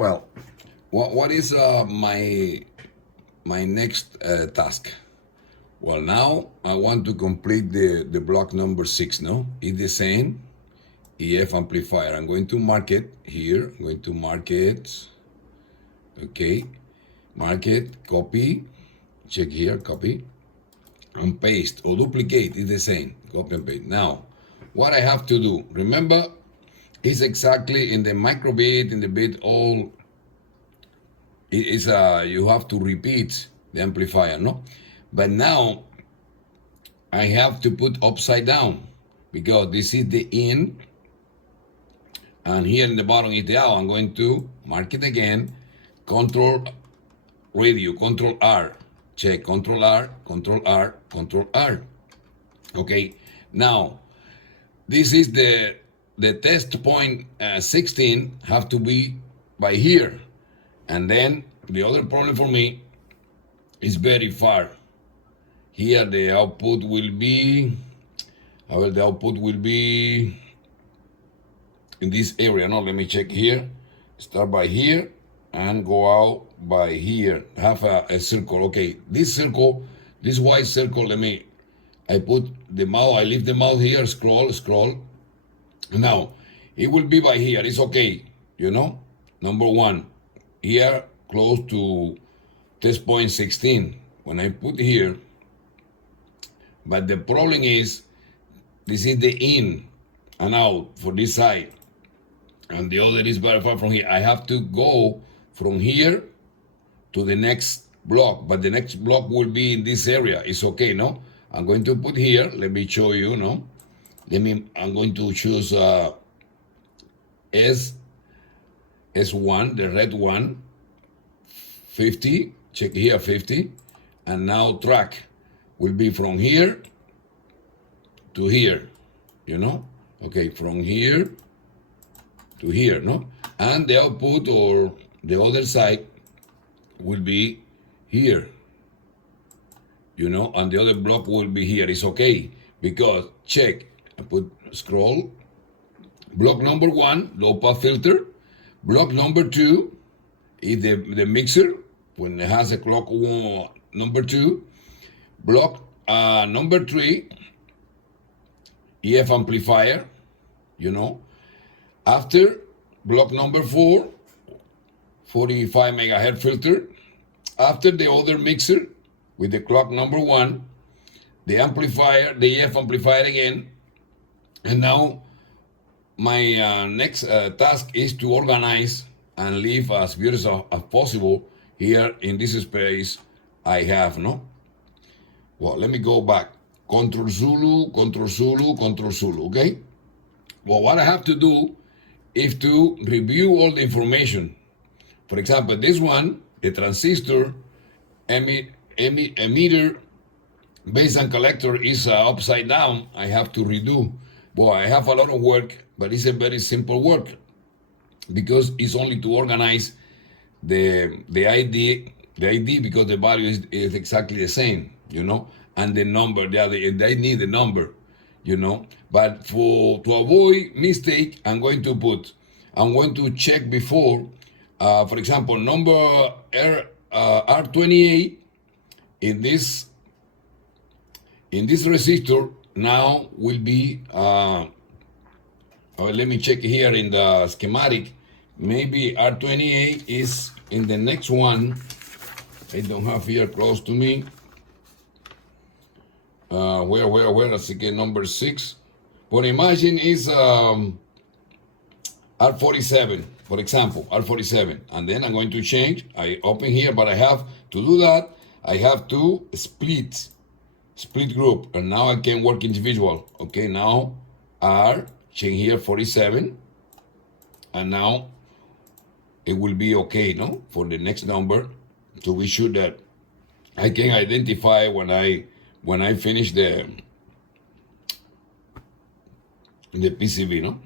Well, what is my next task? Well, now I want to complete the block number 6, no? It's the same EF amplifier. I'm going to mark it here. I'm going to mark it. Okay. Mark it, copy. Check here, copy. And paste or duplicate is the same. Copy and paste. Now, what I have to do, remember, it's exactly in the microbit, in the bit all, it is you have to repeat the amplifier, no? But now I have to put upside down because this is the in and here in the bottom is the out. I'm going to mark it again, Control radio, Control R, check, Control R, Control R, Control R. Okay, now this is the test point 16 have to be by here. And then the other problem for me is very far. Here the output will be, in this area. No, let me check here. Start by here and go out by here. Have a circle. Okay, this circle, this white circle, I put the mouse, I leave the mouse here, scroll. Now, it will be by here. It's okay, you know. Number 1, here, close to test point 16. When I put here, but the problem is, this is the in and out for this side. And the other is very far from here. I have to go from here to the next block, but the next block will be in this area. It's okay, no? I'm going to put here, let me show you, no? I'm going to choose S1, the red one, 50, check here, 50. And now track will be from here to here, you know? Okay, from here to here, no? And the output or the other side will be here, you know? And the other block will be here. It's okay, because check, I put scroll, block number 1, low pass filter, block number 2 is the mixer, when it has a clock number 2, block number 3, EF amplifier, you know. After block number 4, 45 megahertz filter. After the other mixer with the clock number 1, the amplifier, the EF amplifier again. And now my next task is to organize and leave as beautiful as possible here in this space I have, no? Well, let me go back. Control Zulu, Control Zulu, Control Zulu, okay? Well, what I have to do is to review all the information. For example, this one, the transistor, emitter, base and collector is upside down. I have to redo. Well, I have a lot of work, but it's a very simple work because it's only to organize the ID because the value is exactly the same, you know, and the number, they need the number, you know. But to avoid mistake, I'm going to check before, for example, number R28 in this resistor now will be, let me check here in the schematic. Maybe R28 is in the next one. I don't have here close to me. Where? Let's get number 6. But imagine is R47, for example, R47. And then I'm going to change. I open here, but I have to do that. I have to split group, and now I can work individual. Okay, now R, change here 47, and now it will be okay, no, for the next number, to be sure that I can identify when I finish the PCB, no.